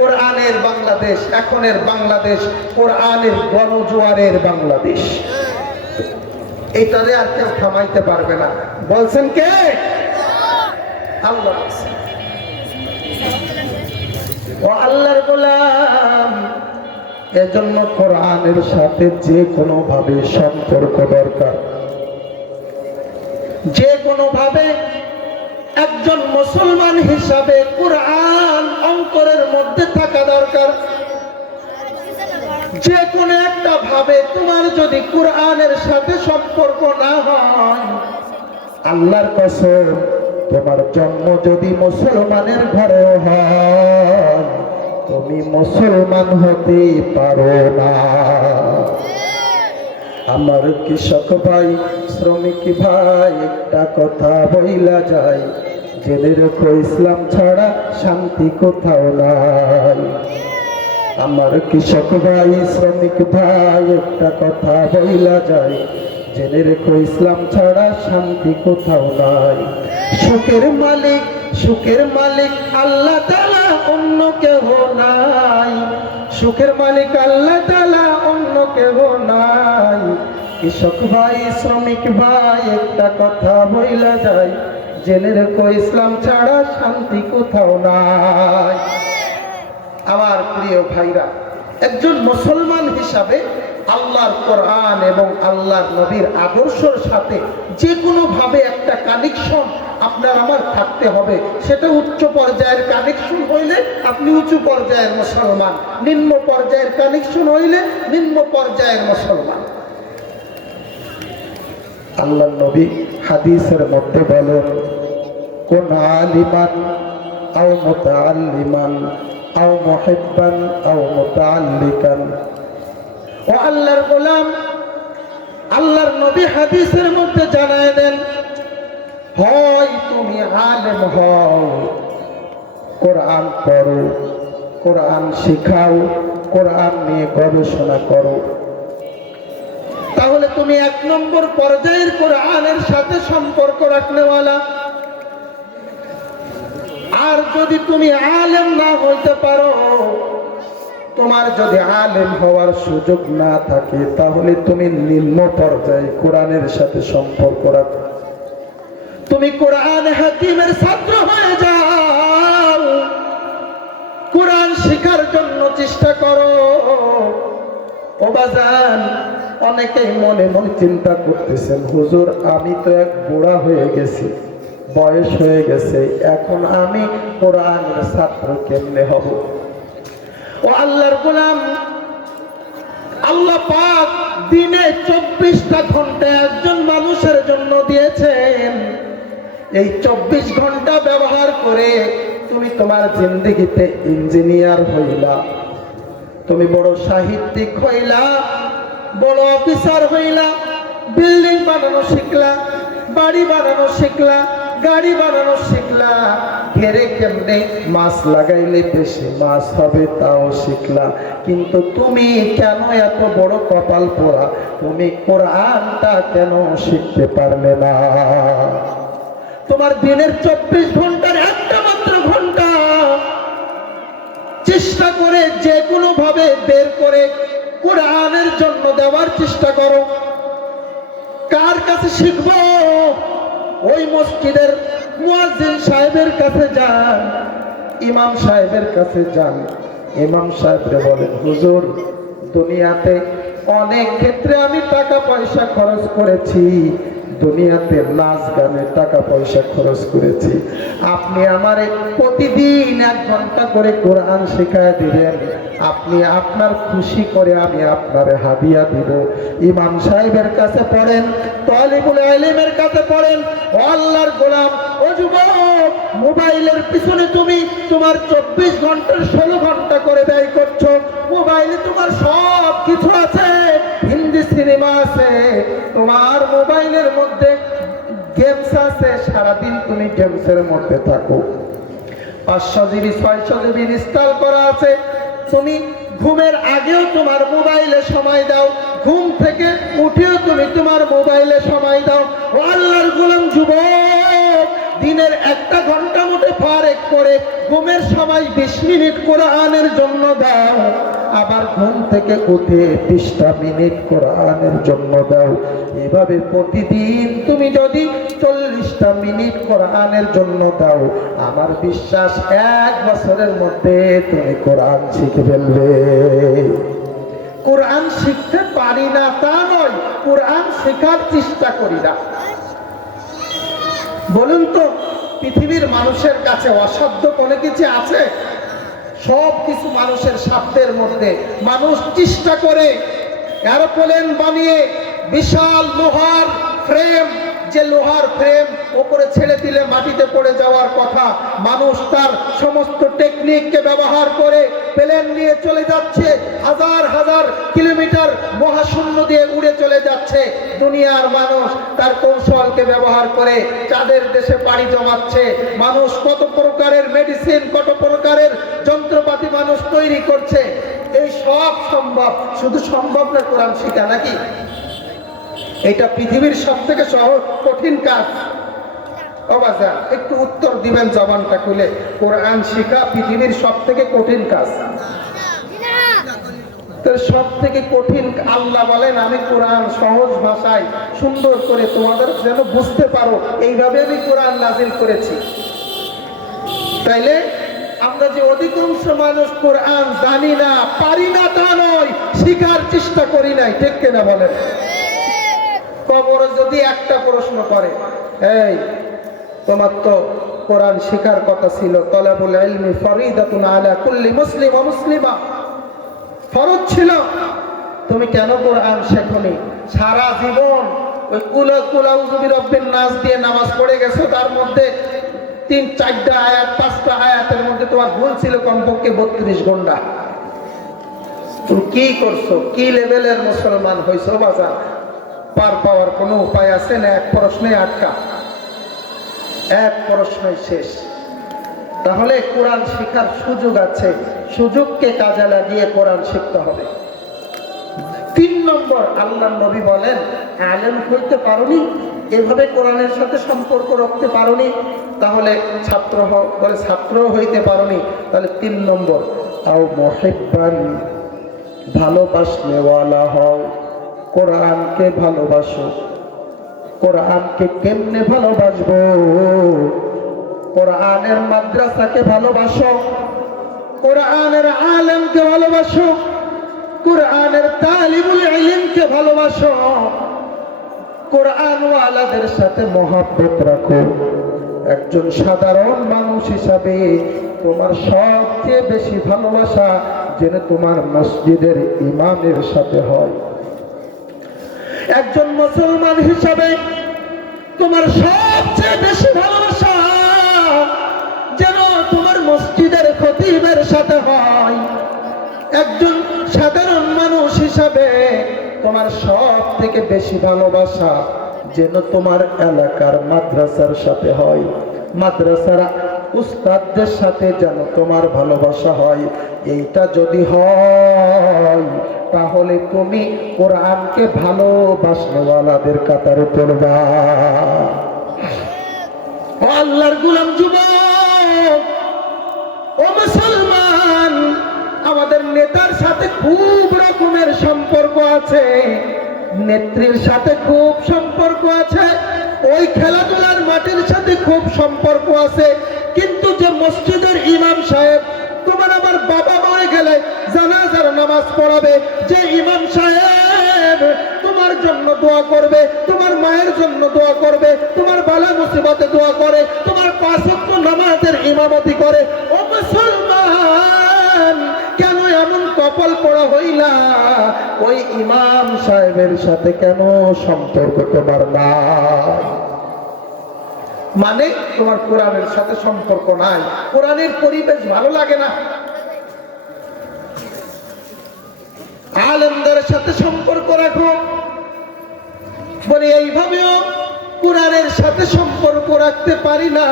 কোরআনের বাংলাদেশ, এখনের বাংলাদেশ কোরআনের গণজোয়ারের বাংলাদেশ। এইটারে আর কেউ থামাইতে পারবে না। বলছেন কে? আল্লাহ। ও আল্লাহর গোলাম, এজন্য কোরআনের সাথে যে কোনো ভাবে সম্পর্ক দরকার, যে কোনো ভাবে একজন মুসলমান হিসাবে কোরআন অন্তরের মধ্যে থাকা দরকার। যে কোনো একটা ভাবে তোমার যদি কোরআনের সাথে সম্পর্ক না হয়, আল্লাহর কসম তোমার জন্ম যদি মুসলমানের ঘরেও হয়, তুমি মুসলমান হতে পারো না। আমার কৃষক ভাই, শ্রমিক ভাই, একটা কথা বইলা যায়, জেনে রেখো ইসলাম ছাড়া শান্তি কোথাও নাই। আমার কৃষক ভাই, শ্রমিক ভাই, একটা কথা বইলা যায়, জেনে রেখো ইসলাম ছাড়া শান্তি কোথাও নাই। সুখের মালিক, সুখের মালিক আল্লাহ তাআলা, অন্য কেহ নাই। সুখের মালিক আল্লাহ তাআলা, অন্য কেহ নাই। কৃষক ভাই, শ্রমিক ভাই, একটা কথা বইলা যায়, জেনে রেখো ইসলাম ছাড়া শান্তি কোথাও নাই। আমার প্রিয় ভাইরা, একজন মুসলমান হিসাবে আল্লাহর কোরআন এবং আল্লাহর নবীর আদর্শের সাথে যে কোনো ভাবে একটা কানেকশন আপনার আমার থাকতে হবে। সেটা উচ্চ পর্যায়ের কানেকশন হইলে আপনি উঁচু পর্যায়ের মুসলমান, নিম্ন পর্যায়ের কানেকশন হইলে নিম্ন পর্যায়ের মুসলমান। আল্লাহর নবী হাদিসের মধ্যে বলেন, কোন আলিমান আও মুতাআল্লিমান আও মুহিব্বান আও মুতাআল্লিকান। ও আল্লাহর গোলাম, আল্লাহর নবী হাদিসের মধ্যে জানায় দেন, হয় তুমি আলেম হও, কোরআন পড়ো, কোরআন শিখাও, কোরআন নিয়ে গবেষণা করো, তাহলে তুমি 1 নম্বর পর্যায়ের কোরআনের সাথে সম্পর্ক রাখনেওয়ালা। আর যদি তুমি আলেম না হইতে পারো, তোমার যদি আলেম হওয়ার সুযোগ না থাকে, তাহলে তুমি নিম্ন পর্যায়ে কোরআনের সাথে সম্পর্ক রাখো। তুমি কোরআন হাকিমের ছাত্র হয়ে যাও, কোরআন শেখার জন্য চেষ্টা করো। ও বাজান, অনেকেই মনে মনে চিন্তা করতেছেন, হুজুর আমি তো এক বুড়া হয়ে গেছি, বয়স হয়ে গেছে, এখন আমি কোরআনের ছাত্র কেমনে হব? ও আল্লাহর গোলাম, আল্লাহ পাক দিনে 24টা ঘন্টা একজন মানুষের জন্য দিয়েছেন। এই 24 ঘন্টা ব্যবহার করে তুমি তোমার জিন্দেগিতে ইঞ্জিনিয়ার হইলা, তুমি বড় সাহিত্যিক হইলা, বড় অফিসার হইলা, বিল্ডিং বানানো শিখলা, বাড়ি বানানো শিখলা, গাড়ি বানানো শিখলা, ঘেরে কেমনে মাছ লাগাইলে বেশি মাছ হবে তাও শিখলা। কিন্তু তুমি কেন এত বড় কপাল পোড়া, তুমি কোরআনটা কেন শিখতে পারলে না? তোমার দিনের 24 ঘন্টার একটা মাত্র ঘন্টা চেষ্টা করে যে কোনো ভাবে বের করে কোরআনের জন্য দেওয়ার চেষ্টা করো। কার কাছে শিখবো? ওই মসজিদের মুয়াজ্জিন সাহেবের কাছে যান, ইমাম সাহেবের কাছে যান। ইমাম সাহেবরে বলেন, হুজুর দুনিয়াতে অনেক ক্ষেত্রে আমি টাকা পয়সা খরচ করেছি, দুনিয়াতে নাচ গানে টাকা পয়সা খরচ করেছি, আপনি আমারে প্রতিদিন 1 ঘন্টা করে কোরআন শেখায় দিবেন, আপনি আপনার খুশি করে আমি আপনারে হাদিয়া দিব। ইমাম সাহেবের কাছে পড়েন, তালিবুল ইলমের কাছে পড়েন। ও আল্লাহর গোলাম, ও যুবক, মোবাইলের পিছনে তুমি তোমার 24 ঘন্টার 16 ঘন্টা করে ব্যয় করছো। মোবাইলে তোমার সব কিছু আছে, হিন্দি সিনেমা আছে, তোমার মোবাইলের মধ্যে গেমস আছে, সারাদিন তুমি গেমসের মধ্যে থাকো। 500 জিবি 600 জিবি ইনস্টল করা আছে, তুমি ঘুমের আগেও তোমার মোবাইলে সময় দাও, ঘুম থেকে উঠেও তুমি তোমার মোবাইলে সময় দাও। ও আল্লাহর গোলাম যুবক, দিনের 1 ঘন্টা মতো ফারেক করে ঘুমের সময় 20 মিনিট কোরআনের জন্য দাও, আবার ঘুম থেকে উঠে 20টা মিনিট কোরআনের জন্য দাও। এভাবে প্রতিদিন তুমি যদি 40টা মিনিট কোরআনের জন্য দাও, আমার বিশ্বাস 1 বছরের মধ্যে তুমি কোরআন শিখে ফেলবে। কোরআন শিখতে পারি না তা নয়, কোরআন শেখার চেষ্টা করি না। বলুন তো, পৃথিবীর মানুষের কাছে অসাধ্য কোনো কিছু আছে? সব কিছু মানুষের সাধ্যের মধ্যে। মানুষ চেষ্টা করে এরোপ্লেন বানিয়ে বিশাল লোহার ফ্রেম, যে লোহার ফ্রেম উপরে ছেড়ে দিলে মাটিতে পড়ে যাওয়ার কথা, মানুষ তার সমস্ত টেকনিককে ব্যবহার করে প্লেন নিয়ে চলে যাচ্ছে, হাজার হাজার কিলোমিটার মহাশূন্য দিয়ে উড়ে চলে যাচ্ছে। দুনিয়ার মানুষ তার কৌশলকে ব্যবহার করে চাঁদের দেশে পাড়ি জমাচ্ছে। মানুষ কত প্রকারের মেডিসিন, কত প্রকারের যন্ত্রপাতি মানুষ তৈরি করছে। এই সব সম্ভব, শুধু সম্ভব না কোরআন শিখা নাকি? এটা পৃথিবীর সবথেকে সহজ কঠিন কাজ। বাবা একটু উত্তর দিবেন জবানটা খুলে, কোরআন শিখা পৃথিবীর সবথেকে কঠিন কাজ। সব থেকে কঠিন, আল্লাহ বলেন আমি কোরআন সহজ ভাষায় সুন্দর করে তোমাদের যেন বুঝতে পারো, এইভাবে আমি কোরআন নাজিল করেছি। তাইলে আমরা যে অধিকাংশ মানুষ কোরআন জানি না, পারি না তা নয়, শিখার চেষ্টা করি নাই, ঠিক কিনা বলেন? কবরে যদি একটা প্রশ্ন করে, এই তোমার তো কোরআন শেখার কথা ছিল, তলাবুল ইলমি ফরিদাতুন আলা কুল্লি মুসলিম ওয়া মুসলিমা, ফরজ ছিল, তুমি কেন কোরআন শেখনি? সারা জীবন ওই কুল আউযু বিরাব্বিন নাস দিয়ে নামাজ পড়ে গেছো, তার মধ্যে 3-4টা আয়াত 5টা আয়াতের মধ্যে তোমার ভুল ছিল কমপক্ষে 32 ঘন্টা। তুমি কি করছো? কি লেভেলের মুসলমান হইছো বাজার? পার পাওয়ার কোনো উপায় আছে না? এক প্রশ্নে আটকা, এক প্রশ্নই শেষ। তাহলে কোরআন শেখার সুযোগ আছে, সুযোগকে কাজে লাগিয়ে কোরআন শিখতে হবে। 3 নম্বর, আল্লাহর নবী বলেন, আলেম হইতে পারোনি, এভাবে কোরআনের সাথে সম্পর্ক রাখতে পারোনি, তাহলে ছাত্র হও, বলে ছাত্র হইতে পারোনি, তাহলে 3 নম্বর, আও মুহিব্বান, ভালোবাসনেওয়ালা হও, কোরআনকে ভালোবাসো। কোরআনকে কেমনে ভালোবাসবো? কোরআনের মাদ্রাসাকে ভালোবাসো, কোরআনের আলেমকে ভালোবাসো, কোরআনের তালিবুল ইলমকে ভালোবাসো, কোরআনওয়ালাদের সাথে মহব্বত রাখো। একজন সাধারণ মানুষ হিসাবে তোমার সবচেয়ে বেশি ভালোবাসা যেন তোমার মসজিদের ইমামের সাথে হয়। একজন মুসলমান হিসাবে তোমার সবচেয়ে বেশি ভালোবাসা যেন তোমার মসজিদের খতিবের সাথে হয়। একজন সাধারণ মানুষ হিসাবে তোমার সব থেকে বেশি ভালোবাসা যেন তোমার এলাকার মাদ্রাসার সাথে হয়, মাদ্রাসার উস্তাদদের সাথে যেন তোমার ভালোবাসা হয়। এইটা যদি হয় তাহলে তুমি কোরআনকে ভালোবাসনেওয়ালাদের কাতারে পড়বা। আল্লাহর গোলাম যুবক, ও মুসলমান, আমাদের নেতার সাথে খুব রকমের সম্পর্ক আছে, নেত্রীর সাথে খুব সম্পর্ক আছে, ওই খেলাধুলার মাঠের সাথে খুব সম্পর্ক আছে, কিন্তু যে মসজিদের ইমাম সাহেব তোমার আমার বাবা মরে গেলে জানাজার নামাজ পড়াবে, যে ইমাম সাহেব তোমার জন্য দোয়া করবে, তোমার মায়ের জন্য দোয়া করবে, তোমার বালা মুসিবতে দোয়া করে, তোমার 5 ওয়াক্ত নামাজের ইমামতি করে, ও মুসলমান, কেন এমন কপাল পড়া হইলা? ওই ইমাম সাহেবের সাথে কেন সম্পর্ক তোমার নাই? মানে তোমার কোরআনের সাথে সম্পর্ক নাই, কোরআনের পরিবেশ ভালো লাগে না। আলেমদের সাথে সম্পর্ক রাখো, বলে এইভাবেও কোরআনের সাথে সম্পর্ক রাখতে পারি না,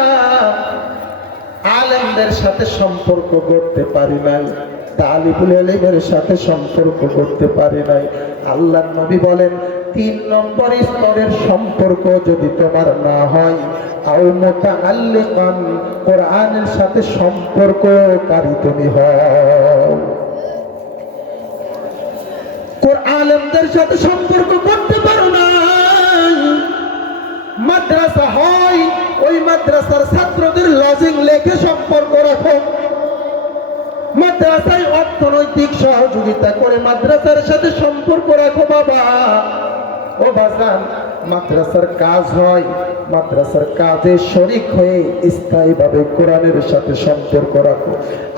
আলেমদের সাথে সম্পর্ক করতে পারি নাই, তালিবুল ইলমের সাথে সম্পর্ক করতে পারি নাই। আল্লাহর নবী বলেন 3 নম্বর স্তরের সম্পর্ক যদি তোমার না হয়, আও মুতাআল্লিকান, কোরআনের সাথে সম্পর্ককারী তুমি হও। কোরআনদের সাথে সম্পর্ক করতে পারো না, মাদ্রাসা হয়, ওই মাদ্রাসার ছাত্রদের লজিং লেখে সম্পর্ক রাখো, মাদ্রাসায় অর্থনৈতিক সহযোগিতা করে মাদ্রাসার সাথে সম্পর্ক রাখো। বাবা ও বাজান, মাদ্রাসার কাজ হয়, মাদ্রাসার কাজে শরীক হয়ে স্থায়ীভাবে কোরআনের সাথে সম্পর্ক রাখো।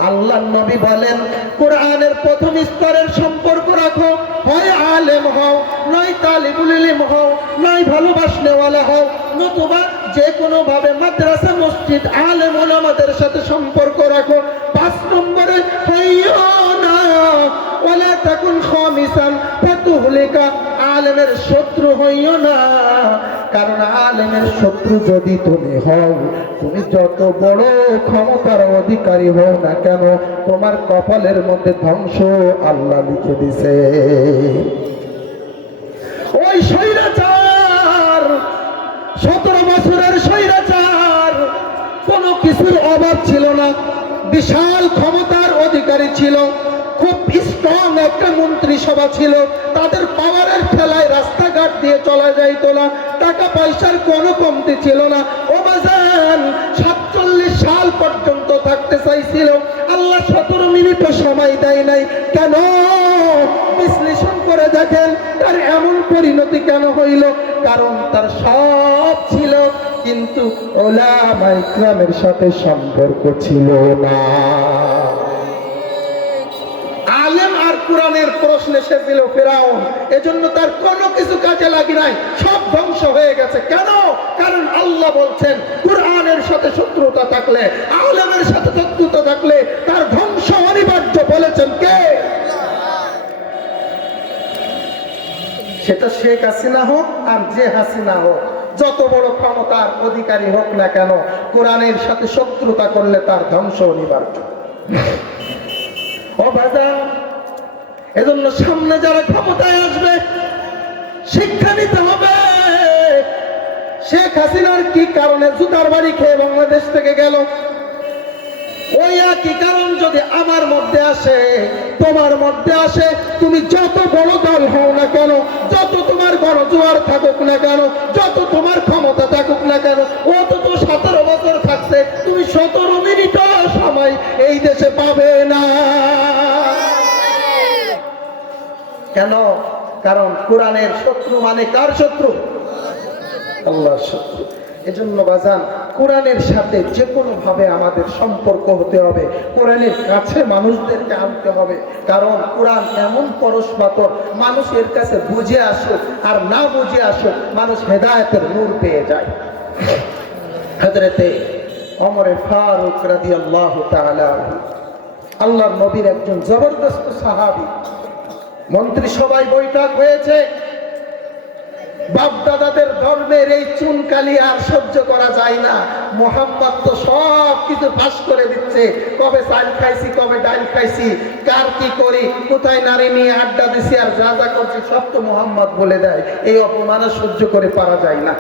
আল্লাহর নবী বলেন, কোরআনের প্রথম স্তরের সম্পর্ক রাখো, হয় আলেম হও, নয় তালিবুল ইলম হও, নয় ভালোবাসনেওয়ালা হও, নতুবা যে কোনো ভাবে মাদ্রাসা মসজিদ আলেম ওলামাদের সাথে সম্পর্ক রাখো। 5 নম্বরে হইও না ওয়ালা তাকুন খামিসান ফাতুহলিকা, আলেমের শত্রু হইও না, কারণ আলেমের শত্রু যদি তুমি হও, তুমি যত বড় ক্ষমতার অধিকারী হও না কেন, তোমার কপালের মধ্যে ধ্বংস আল্লাহ লিখে দিছে। ওই স্বৈরাচার, 17 বছরের স্বৈরাচার, কোনো কিছুর অভাব ছিল না, বিশাল ক্ষমতার অধিকারী ছিল, খুব স্ট্রং একটা মন্ত্রিসভা ছিল, তাদের পাওয়ারের ঠেলায় রাস্তাঘাট দিয়ে চলা যাইত না, টাকা পয়সার কোনো কমতি ছিল না। ও বাজান, 47 সাল পর্যন্ত থাকতে চাইছিল, আল্লাহ 17 মিনিটও সময় দেয় নাই। কেন? বিশ্লেষণ করে দেখেন তার এমন পরিণতি কেন হইল? কারণ তার সব ছিল, কিন্তু উলামায়ে ইকরামের সাথে সম্পর্ক ছিল না। আলেম আর কোরআনের প্রশ্নে সে দিল ফেরাউন, এজন্য তার কোনো কিছু কাজে লাগে নাই, সব ধ্বংস হয়ে গেছে। কেন? কারণ আল্লাহ বলছেন, কোরআনের সাথে শত্রুতা থাকলে, আলেমের সাথে শত্রুতা থাকলে তার ধ্বংস অনিবার্য। বলেছেন কে? সেটা শেখ হাসিনা হোক আর যে হাসিনা হোক, যত বড় ক্ষমতার অধিকারী হোক না কেন, কোরআনের সাথে শত্রুতা করলে তার ধ্বংস অনিবার্য। ও বাজার, এজন্য সামনে যারা ক্ষমতায় আসবে শিক্ষা নিতে হবে। শেখ হাসিনার কি কারণে জুতার বাড়ি খেয়ে বাংলাদেশ থেকে গেল, ওই একই কারণ যদি আমার মধ্যে আসে, তোমার মধ্যে আসে, তুমি যত বড় দল হও না কেন, যত তোমার গণজোয়ার থাকুক না কেন, যত তোমার ক্ষমতা থাকুক না কেন, ও তো 17 বছর থাকছে, তুমি 17 মিনিট সময় এই দেশে পাবে না। কেন? কারণ কোরআনের শত্রু মানে কার শত্রু? আল্লাহর শত্রু। এজন্য বাজান, কোরআনের সাথে যে কোনো ভাবে আমাদের সম্পর্ক হতে হবে, কোরআনের কাছে মানুষদেরকে আনতে হবে। কারণ কোরআন এমন পরশপাথর, মানুষ এর কাছে বুঝে আসুক আর না বুঝে আসুক, মানুষ হেদায়েতের নূর পেয়ে যায়। হযরতে ওমর ফারুক রাদিয়াল্লাহু তাআলা আনহু, আল্লাহর নবীর একজন জবরদস্ত সাহাবী। মন্ত্রিসভায় বৈঠক হয়েছে, বাপ দাদাদের ধর্মের এই চুনকালি আর সহ্য করা যায় না। মোহাম্মদ তো সব কিছু ফাঁস করে দিচ্ছে, কবে চাল খাইছি, কবে ডাল খাইছি, কার কি করি, কোথায় নারী নিয়ে আড্ডা দিছি আর যা যা করছি সব তো মোহাম্মদ বলে দেয়। এই অপমান সহ্য করে পারা যায় না।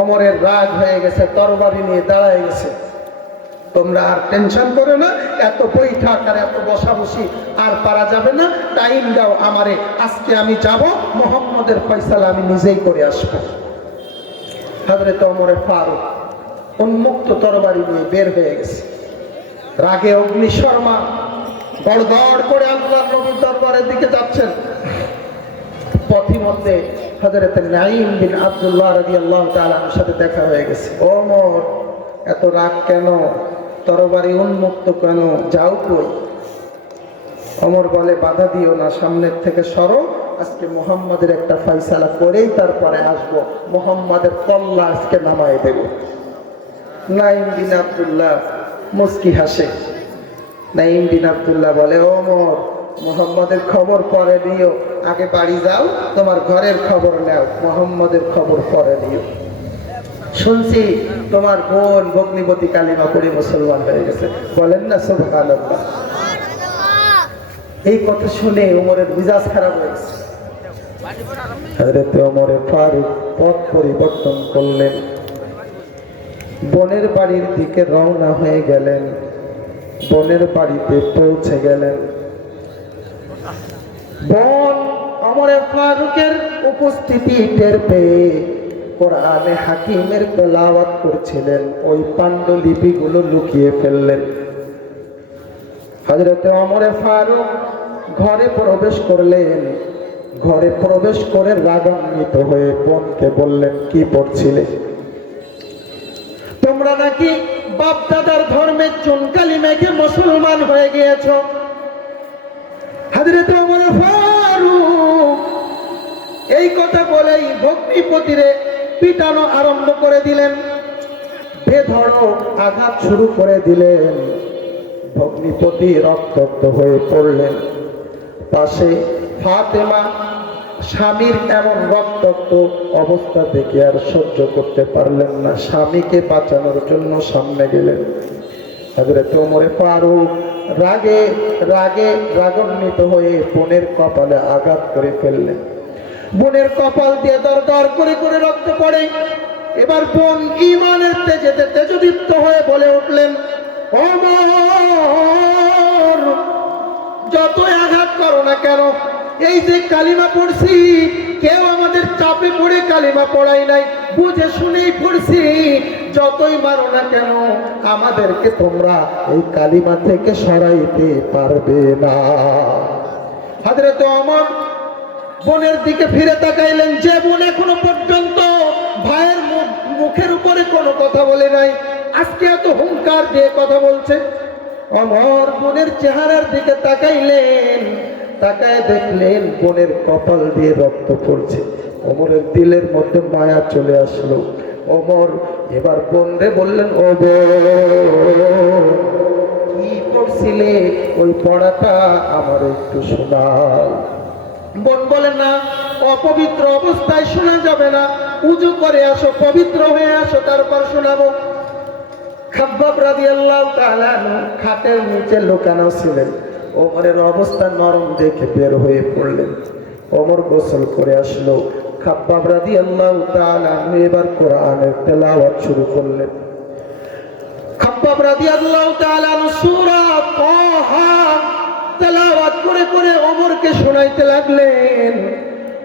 ওমরের রাগ হয়ে গেছে, তরবারি নিয়ে দাঁড়ায় গেছে। তোমরা আর টেনশন করো না, এত বৈঠক আর এত বসাবসি আর পারা যাবে না, টাইম দাও আমারে, আজকে আমি যাব, মুহাম্মদের ফয়সালা আমি নিজেই করে আসবো। হযরত ওমর ফারুক উন্মুক্ত তরবারি নিয়ে বের হয়ে গেছে, রাগে অগ্নিশর্মা, গড়গড় করে আল্লাহর নবীর দরবারের দিকে যাচ্ছেন। পথিমধ্যে হযরত নাঈম বিন আব্দুল্লাহ রাদিয়াল্লাহু তাআলার সাথে দেখা হয়ে গেছে। ওমর, এত রাগ কেন? তরবারি উন্মুক্ত কেন? যাও কই? ওমর বলে, বাধা দিও না, সামনের থেকে সরো, আজকে মুহাম্মাদের একটা ফয়সালা করেই তারপরে আসবো, মুহাম্মাদের কল্লা আজকে নামায় দেব। নাঈম বিন আব্দুল্লাহ মুস্কি হাসে। নাঈম বিন আব্দুল্লাহ বলে, ওমর, মুহাম্মাদের খবর পরে নিও, আগে বাড়ি যাও, তোমার ঘরের খবর নাও, মুহাম্মাদের খবর পরে নিও। শুনছি তোমার বোন ভগ্নিপতি কালিমা পড়ে মুসলমান হয়ে গেছে, বলেন না সুবহানাল্লাহ। এই কথা শুনে ওমরের মেজাজ খারাপ হয়েছে। হযরত ওমর ফারুক পথ পরিবর্তন করলেন, বোনের বাড়ির দিকে রওনা হয়ে গেলেন। বোনের বাড়িতে পৌঁছে গেলেন। বোন ওমর ফারুকের উপস্থিতি টের পেয়ে কোরআনে হাকিমের তেলাওয়াত করছিলেন, ওই পাণ্ডুলিপিগুলো লুকিয়ে ফেললেন। হযরত ওমর ফারুক ঘরে প্রবেশ করলেন। ঘরে প্রবেশ করে রাগান্বিত হয়ে বোনকে বললেন, কি পড়ছিলে? তোমরা নাকি বাপ দাদার ধর্মের চুনকালি মেখে মুসলমান হয়ে গিয়েছ। হযরত ওমর ফারুক এই কথা বলেই ভগ্নিপতিরে পিটানো আরম্ভ করে দিলেন, বেধড়ক আঘাত শুরু করে দিলেন। ভগ্নিপতি রক্তাক্ত হয়ে পড়লেন। পাশে ফাতেমা স্বামীর এমন রক্তাক্ত অবস্থা দেখে আর সহ্য করতে পারলেন না, স্বামীকে বাঁচানোর জন্য সামনে গেলেন। হযরত ওমর ফারুক রাগে রাগে রাগান্বিত হয়ে বোনের কপালে আঘাত করে ফেললেন। বোনের কপাল দিয়ে দর দর করে করে রক্ত পড়ে। এবার বোন ঈমানের তেজে তেজদীপ্ত হয়ে বলে উঠলেন, ওমর, যতই আঘাত করো না কেন, এই যে কালিমা পড়ছি, কেউ আমাদের চাপে পড়ে কালিমা পড়াই নাই, বুঝে শুনেই পড়ছি, যতই মারো না কেন আমাদেরকে তোমরা এই কালিমা থেকে সরাইতে পারবে না। হযরত ওমর বোনের দিকে ফিরে তাকাইলেন, যে বোন এখনো পর্যন্ত ভাইয়ের মুখের উপরে কোনো কথা বলে নাই, আজকে এত হুঙ্কার দিয়ে কথা বলছে। ওমর বোনের চেহারার দিকে তাকাইলেন, তাকায় দেখলেন বোনের কপাল দিয়ে রক্ত পড়ছে। ওমরের দিলের মধ্যে মায়া চলে আসলো। ওমর এবার বোনরে বললেন, ও বোন, কি পড়ছিলে? ওই পড়াটা আমার একটু শোনাও। বোন বলে, না, অপবিত্র অবস্থায় শোনা যাবে না, উজু করে আসো, পবিত্র হয়ে আসো, তারপর শোনাবো। খাব্বাব রাদিয়াল্লাহু তাআলা খাটের নিচে লুকানো ছিলেন। ওমরের অবস্থা নরম দেখে বের হয়ে পড়লেন। ওমর গোসল করে আসলো। খাব্বাব রাদিয়াল্লাহু তাআলা এবার কোরআনের তেলাওয়াত শুরু করলেন। খাব্বাব রাদিয়াল্লাহু তাআলা সূরা তাহা তেলাওয়াত করে করে ওমরকে শোনাইতে লাগলেন।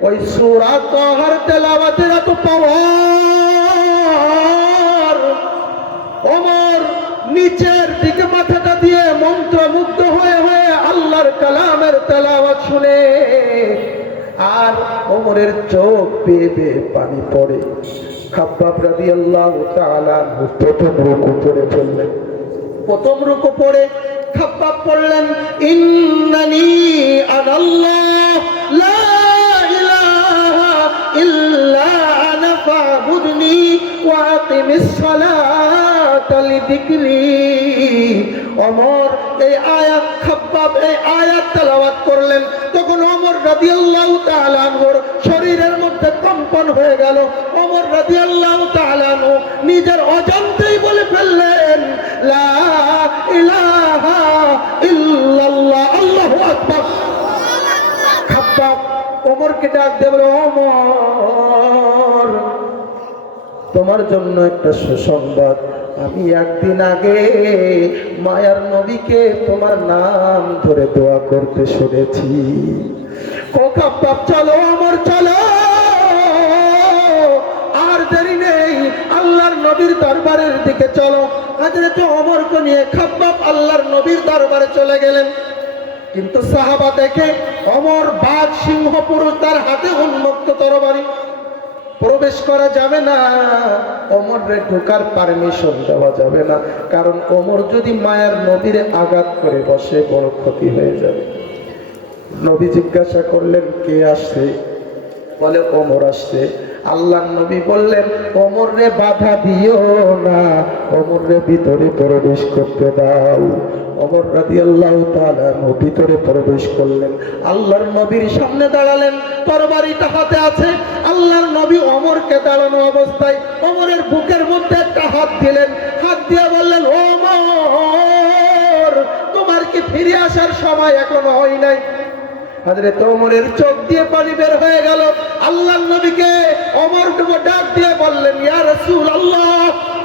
ওই সূরা তাহার তেলাওয়াতের এত পাওয়ার, ওমর নিচের দিকে মাথাটা দিয়ে মন্ত্রমুগ্ধ হয়ে হয়ে আল্লাহর কালামের তেলাওয়াত শুনে আর ওমরের চোখ বেয়ে বেয়ে পানি পড়ে। খাব্বাব রাদিয়াল্লাহু তাআলা প্রথম রুকু পড়ে ফেললেন। প্রথম রুকু পড়ে খাব্বাব পড়লেন, ইন্নানি আনাল্লাহ লা ইলাহা ইল্লা আনা ফাবুদনি ওয়া আকিমিস সালাতা লিযিকরি। ওমর এই আয়াত, খাব্বাব এই আয়াত তেলাওয়াত করলেন। তখন ওমর রাদিয়াল্লাহু তাআলা আনহুর শরীরের মধ্যে কম্পন হয়ে গেল। ওমর রাদিয়াল্লাহু তাআলা আনহু নিজের অজান্তেই বলে ফেললেন, লা ইলাহা ইল্লাল্লাহ, আল্লাহু আকবার। খাব্বাব ওমরকে ডাক দিয়ে বলে, ওমর তোমার জন্য একটা সুসংবাদ। আমি একদিন আগে মায়ার নবীকে তোমার নাম ধরে দোয়া করতে শুনেছি। ও খাব্বাব চলো, ওমর চলো, আর দেরি নেই, আল্লাহর নবীর দরবারের দিকে চলো। হযরত ওমরকে নিয়ে খাব্বাব আল্লাহর নবীর দরবারে চলে গেলেন। কিন্তু সাহাবা দেখে ওমর বাঘ সিংহ পুরুষ, তার হাতে উন্মুক্ত তরবারি, প্রবেশ করা যাবে না, ওমরে ঢোকার পারমিশন দেওয়া যাবে না, কারণ ওমর যদি মায়ার নবীর আঘাত করে বসে বড় ক্ষতি হয়ে যাবে। নবী জিজ্ঞাসা করলেন, কে আসছে? বলে ওমর আসছে। আল্লাহর নবী বললেন, ওমরে বাধা দিও না, ওমরে ভিতরে প্রবেশ করতে দাও। ওমর রাদিয়াল্লাহু তাআলা ভিতরে প্রবেশ করলেন। আল্লাহর নবীর সামনে দাঁড়ালেন, তরবারিটা হাতে আছে। আল্লাহর নবী ওমরকে দাঁড়ানো অবস্থায় ওমরের বুকের মধ্যে একটা হাত দিলেন। হাত দিয়ে বললেন, ওমর তোমার কি ফিরে আসার সময় এখনো হয় নাই? হযরত ওমরের চোখ দিয়ে পানি বের হয়ে গেল। আল্লাহর নবীকে ওমর ডাক দিয়ে বললেন, ইয়া রাসূলুল্লাহ,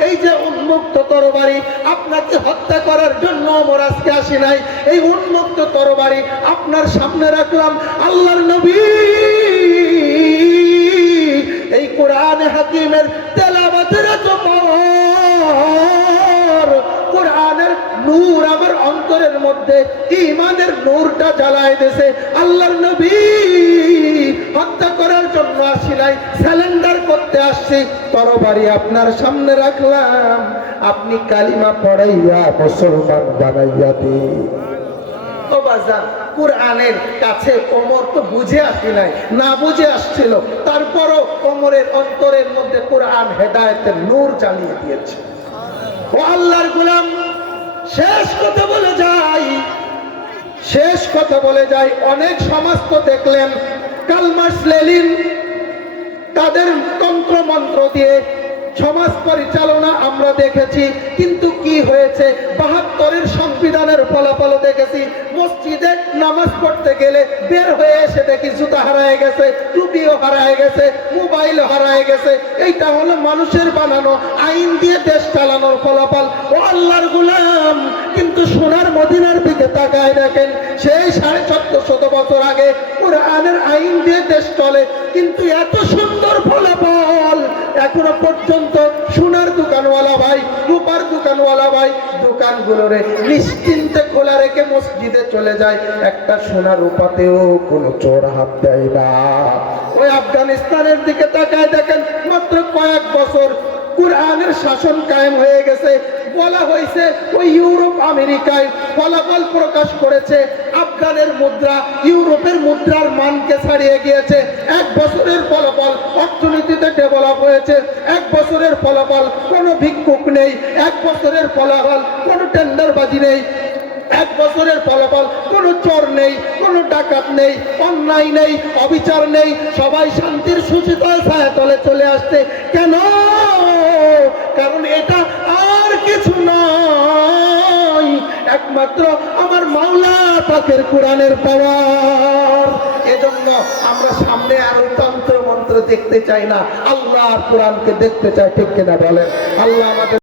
এই যে উন্মুক্ত তরবারি, আপনাকে হত্যা করার জন্য ওমর আজকে আসি নাই, এই উন্মুক্ত তরবারি আপনার সামনে রাখলাম। আল্লাহর নবী এই কোরআনে হাকিমের তেলাওয়াতের এত পাওয়ার, কোরআনের নূর আমার অন্তরের মধ্যে ঈমানের নূরটা জ্বালায় দিয়েছে। আল্লাহর নবী হত্যা করার জন্য আসি নাই, স্যালেন্ডার করতে আসছি। তরবারি আপনার সামনে রাখলাম, আপনি কালিমা পড়াইয়া মুসলমান বানাইয়া দিন। ও বাজান, কোরআনের কাছে ওমর তো বুঝে আসি নাই, না বুঝে আসছিল, তারপরও ওমরের অন্তরের মধ্যে কোরআন হেদায়েতের নূর জ্বালিয়ে দিয়েছে। ও আল্লাহর গোলাম, শেষ কথা বলে যাই, অনেক সমাজ তো দেখলেন কার্ল মার্কস, লেনিন তাদের তন্ত্র মন্ত্র দিয়ে সমাজ পরিচালনা আমরা দেখেছি, কিন্তু কি হয়েছে ৭২-এর সংবিধানের ফলাফল দেখেছি। মসজিদে নামাজ পড়তে গেলে বের হয়ে এসে দেখি জুতা হারায় গেছে, টুপিও হারায় গেছে, মোবাইল হারায় গেছে। এইটা হলো মানুষের বানানো আইন দিয়ে দেশ চালানোর ফলাফল। ও আল্লাহর গোলাম, কিন্তু সোনার মদিনার দিকে তাকায় দেখেন, সেই ১৪৫০ বছর আগে কোরআনের আইন দিয়ে দেশ চলে, কিন্তু এত সুন্দর ফলাফল এখনো পর্যন্ত সোনার দোকানওয়ালা ভাই, রূপার দোকানওয়ালা ভাই দোকানগুলোরে নিশ্চিন্তে খোলা রেখে মসজিদে চলে যায়, একটা সোনা রূপাতেও কোনো চোর হাত দেয় না। ওই আফগানিস্তানের দিকে তাকায় দেখেন, মাত্র কয়েক বছর কোরআনের শাসন কায়েম হয়ে গেছে। বলা হয়েছে ওই ইউরোপ আমেরিকায় ফলাফল প্রকাশ করেছে, আফগানের মুদ্রা ইউরোপের মুদ্রার মানকে ছাড়িয়ে গিয়েছে। ১ বছরের ফলাফল অর্থনীতিতে ডেভেলপ হয়েছে, ১ বছরের ফলাফল কোনো ভিক্ষুক নেই, ১ বছরের ফলাফল কোনো টেন্ডারবাজি নেই, ১ বছরের ফলাফল কোনো চোর নেই, কোনো ডাকাত নেই, অন্যায় নেই, অবিচার নেই, সবাই শান্তির সুশীতল ছায়াতলে চলে আসছে। কেন? কারণ এটা আর কিছু নয়, একমাত্র আমার মাওলা পাকের কোরআনের পাওয়ার। এজন্য আমরা সামনে আর ওই তন্ত্র মন্ত্র দেখতে চাই না, আল্লাহর কোরআনকে দেখতে চাই। ঠিক কিনা বলেন? আল্লাহ আমাদের